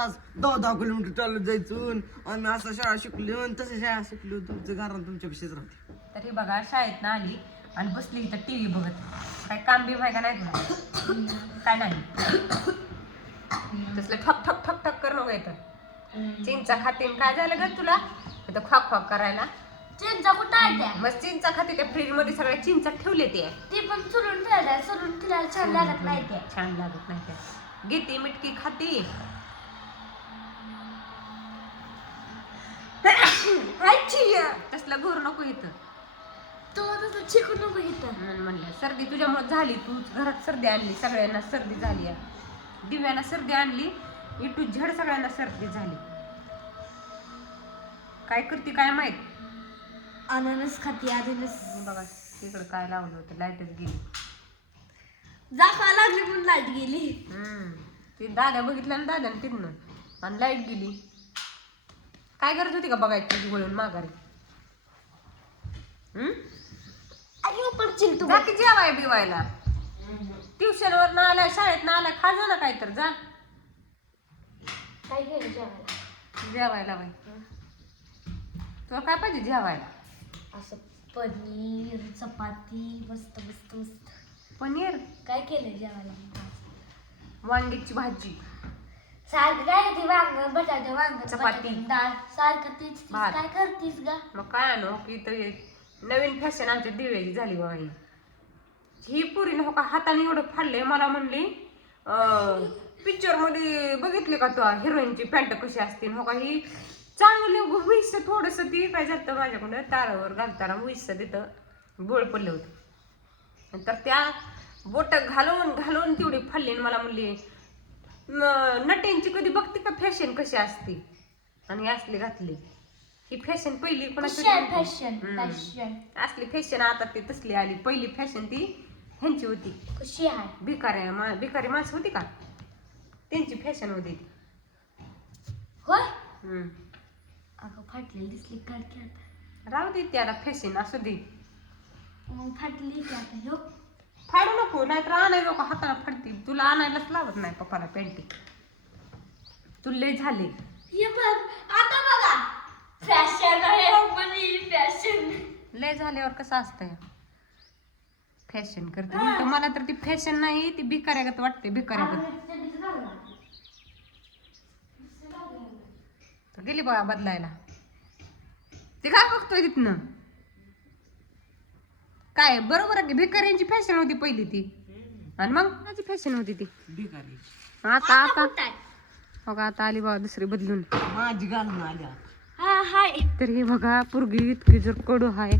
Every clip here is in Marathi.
पाच दहा दहा किलोमीटर चालत जायचून. आणि असं शाळा शिकलो आणि तसं शाळा शिकलो तुमचं घरात तुमच्या पिशीच राहते. तर ही बघा शाळेत ना आली आणि बसली इथं टी व्ही बघत. काय काम बी माहिती का नाही तुला? काय नाही. तसलं ठक ठक ठक ठक करणं येतं चिंचा खाते काय झालं ग तुला? इथं खॉक खॉक करायला. चिंचा कुठं आहे त्या? मग चिंचा खाते त्या फ्रीजमध्ये सगळ्या चिंचा ठेवले ते ती पण चुरून ठेवल्या चुरून ठेवायला छान लागत नाही त्या. छान लागत नाही त्या. घेते मिटकी खाते. तसलं घोर नको इथं. तो तसं नको इथं. म्हणून म्हणलं सर्दी तुझ्यामुळे झाली तू घरात सर्दी आणली सगळ्यांना सर्दी झाली आहे. दिव्याला सर्दी आणली इटू झड सगळ्यांना सर्दी झाली. काय करते काय माहीत? अननस खाती अननस बघा तिकडं काय लावलं होतं लाईटच गेली. दाखवा लागली म्हणून लाइट गेली. हम्म. ती दादा बघितलं ना दादा तिथनं आणि लाइट गेली. काय करत होती का बघायची तुझी वळून माघारी? हम्म आणि पडशील तू. जा की जेवाय बिवायला. ट्युशन वर ना आलाय शाळेत ना आलाय खा जा ना काय तर जा. काय केलं जेवायला? जेवायला बाई. तुला काय पाहिजे जेवायला? असं पनीर चपाती मस्त मस्त मस्त. पनीर? काय केलं जेवायला? वांग्याची भाजी. सारखं काय ती वांग बटाटे वांग चपाती. डाळ सारखं तीच तीच भात. काय करतीस गा मग काय आणू की तर हे नवीन फॅशन आमच्या दिव्याची झाली बाबा ही ही पुरी हो का हाताने एवढं फाडले मला म्हणली पिक्चरमध्ये बघितले का तू हिरोईनची पॅन्ट कशी असते हो का ही चांगली विस थोडस ती काय जातं माझ्याकडं तारावर घालताना विस तिथं बोळ पडलं होतं तर त्या बोट घालून घालून तेवढी फाडली आणि मला म्हणली "न- नट्यांची कधी बघते का फॅशन कशी असते? आणि असली घातली. ही फॅशन पहिली कोणाची फॅशन. फॅशन असली फॅशन आता ती तसली आली. पहिली फॅशन ती ह्यांची होती. कशी आहे? भिकारी मा भिकारी माणसं होती का? त्यांची फॅशन होती. ती होय? हम्म. अगं फाटलेली दिसली काय की आता. राहू दे ती आता फॅशन असू दे. मग फाटली की आता ह्यो फाडू नको नाहीतर आणायला नको हाताला फाडतील. तुला आणायलाच लावत नाही पप्पाला पॅन्टी तुला लय झाले. हे बघ आता बघा. फॅशन आहे फॅशन लय झाल्यावर कसं असतंय? फॅशन करते. उलटं मला तर ती फॅशन नाही ती भिकाऱ्यागत वाटते भिकाऱ्यागत. तर गेली बघा बदलायला. ते काय बघतोय तिथनं? काय बरोबर भिकाऱ्यांची फॅशन होती पहिली ती. आणि मग? माझी फॅशन होती ती? भिकारी आता आता हो का आता आली बघा दुसरी बदलून. माझी घालून आल्या हा हाय. तर हे बघा पोरगी इतकी जर कडू आहे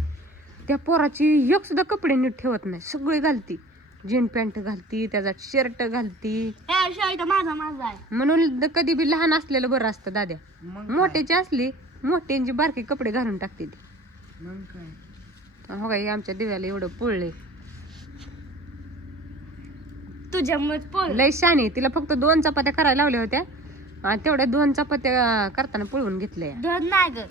त्या पोराची एक सुद्धा कपडे नीट ठेवत नाही. सगळी घालती. जीन पॅन्ट घालती त्याचा शर्ट घालती. हे शाळेत माझा माझा आहे. म्हणून कधी बी लहान असलेलं बरं असतं दाद्या? मोठ्याची असली मोठ्यांची बारकी कपडे घालून टाकते ती. मग काय? हो हे आमच्या दिव्याला एवढं पोळले. तुझ्या मत पोळ. लय शाने तिला फक्त दोन चपात्या करायला लावल्या होत्या. आणि तेवढ्या दोन चपात्या करताना पळवून घेतल्या. दोन नाही ग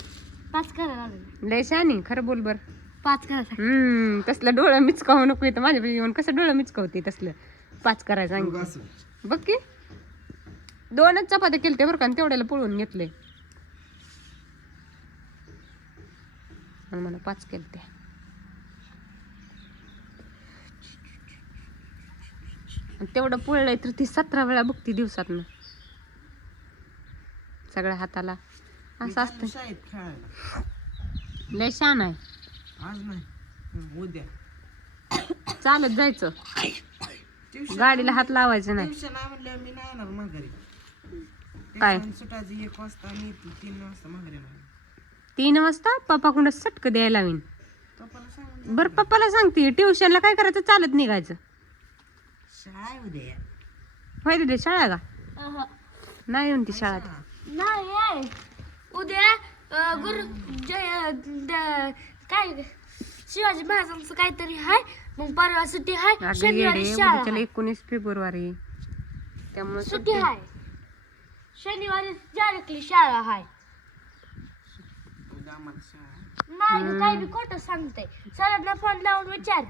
पाच करायला लागले लय शाने खरं बोल बर. पाच करायला हम्म तसलं डोळं मिचकावू नको इथं. माझ्या येऊन कसं डोळं मिचकावते तसलं. पाच करायचं सांगितलं असं. बघ की. दोनच चपात्या केलते बरं का आणि तेवढ्याला पळवून घेतले. आणि मला पाच केलते. तेवढं पळलंय तर ती सतरा वेळा बघती दिवसातनं. सगळ्या हाताला. असं असतं खेळायला. लय छान आहे. आज नाही उद्या. चालत जायचं. गाडीला हात लावायचं नाही. ट्युशन आहे म्हणल्यावर मी नाही येणार माघारी. काय? सुटायचं एक वाजता तीन वाजता माघारी येणार. तीन वाजता? पप्पाकडून सटक द्यायला लावीन. सांगून बर पप्पाला सांगते. ट्युशनला काय करायचं? चालत निघायचं. शाळा आहे उद्या होय तिथे शाळा का? नाही येऊन ती शाळा. ती. नाही आहे. उद्या अं, गुरु जय द- काय शिवाजी महाराजांचं काहीतरी आहे मग परवा सुट्टी आहे अगं शनिवारी येडे, शाळा उद्याच्याला आहे. एकोणीस फेब्रुवारी. त्यामुळे सुट्टी आहे शनिवारी डायरेक्टली आहे उद्या शाळा आहे. नाही ग, काही बी खोटं सांगते सरांना फोन लावून विचार.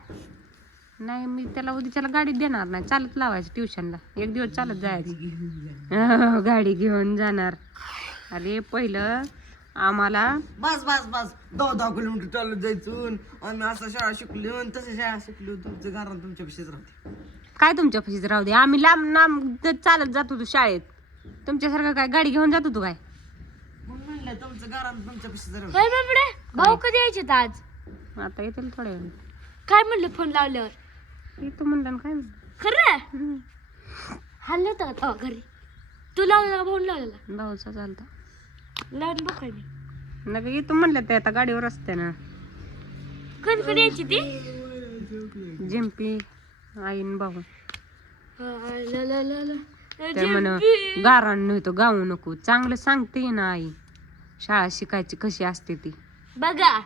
नाही मी त्याला उद्याच्याला गाडीत देणार नाही. चालत लावायचं ट्युशनला एक दिवस चालत जायचं. गाडी घेऊन जाणार. अरे पहिलं आम्हाला बस बस बस. दहा दहा किलोमीटर चालत जायचून आणि असं शाळा शिकलो आणि तसं शाळा शिकलो तुमचं घरात तुमच्या पेशीच राहते काय तुमच्या पशीच राहू दे? आम्ही लांब लांब चालत जात होतो शाळेत. तुमच्यासारखं काय गाडी घेऊन जात होतो काय? म्हणलं तुमचं घरात तुमच्या पेशीच राहते भाऊ कधी यायचे आज? आता येतील थोड्या वेळ काय म्हणलं फोन लावल्यावर? येतो म्हणलं ना काय म्हणलं. खरं? हम्म. हल्लं का तेव्हा घरी? तू का फोन लावलेला भाऊचा चालता लावून बघ काय मी. नका येतो म्हणलं ते आता गाडीवर असते ना. कधी कधी यायची ती? जिंपी आईन भाऊ. हा, ला, ला, ला, ला. तर म्हण गारण नव्हतं गाऊ नको. चांगलं सांगते ना आई. शाळा शिकायची कशी असते ती. बघा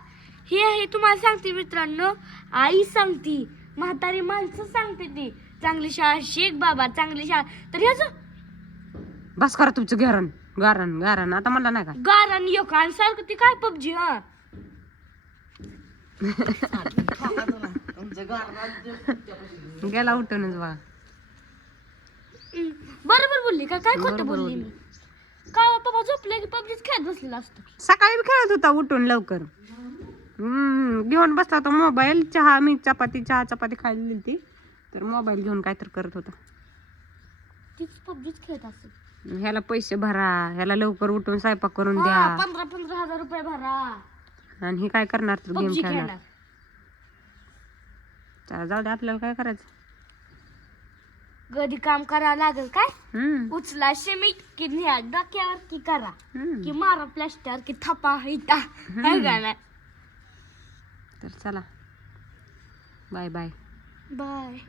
हे आहे तुम्हाला सांगते मित्रांनो. आई सांगती. म्हातारी माणसं सांगते ती. चांगली शाळा शिक बाबा चांगली शाळा. तर ह्याच बस करा तुमचं गारण गारण गारण आता म्हणला नाही का? गारण yok आणि सारखं ती काय पबजी हा? गेला उठूनच बा बरोबर बोलली का? काय खोटं बरोबर बोलली बोलली. मी? का बाबा झोपले की पबजीच खेळत बसलेला असतो. सकाळी बी खेळत होता उठून लवकर. हम्म घेऊन बसला होता मोबाईल. चहा मी चपाती चहा चपाती खायला दिली ती तर मोबाईल घेऊन काय तर करत होता. तीच पबजीच खेळत असेल. ह्याला पैसे भरा. ह्याला लवकर उठून स्वयंपाक करून हा, द्या. पंधरा पंधरा हजार रुपये भरा. आणि हे काय करणार तर गेम पबजी खेळणार? खेळणार. चला जाऊ दे आपल्याला काय करायचं? कधी काम करावं लागेल काय? हम्म. उचला शिमिट की न्या डोक्यावर की करा. हम्म. की मारा प्लास्टर की थपा हिटा का नाही. तर चला. Bye bye. बाय.